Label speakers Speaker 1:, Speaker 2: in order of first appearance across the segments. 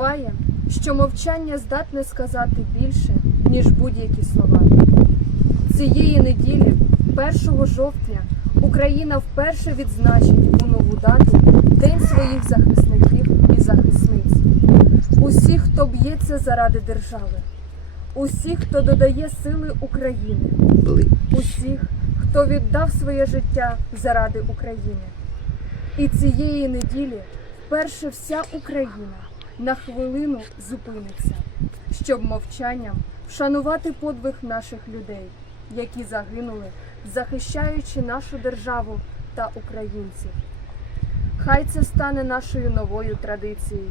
Speaker 1: Буває, що мовчання здатне сказати більше, ніж будь-які слова. Цієї неділі, 1 жовтня, Україна вперше відзначить у нову дату День своїх захисників і захисниць. Усіх, хто б'ється заради держави, усіх, хто додає сили України, усіх, хто віддав своє життя заради України. І цієї неділі вперше вся Україна на хвилину зупиниться, щоб мовчанням вшанувати подвиг наших людей, які загинули, захищаючи нашу державу та українців. Хай це стане нашою новою традицією.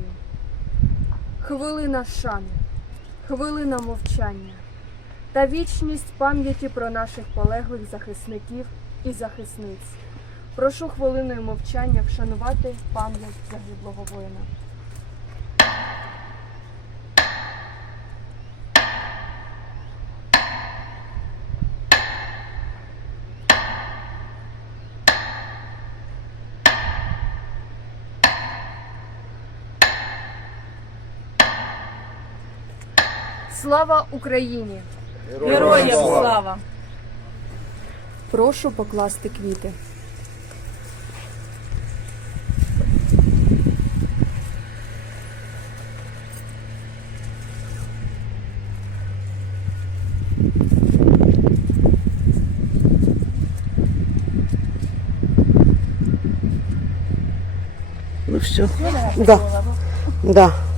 Speaker 1: Хвилина шани, хвилина мовчання та вічність пам'яті про наших полеглих захисників і захисниць. Прошу хвилиною мовчання вшанувати пам'ять загиблого воїна. Слава Україні!
Speaker 2: Героям слава!
Speaker 1: Прошу покласти квіти.
Speaker 3: Ну все. Да. Да.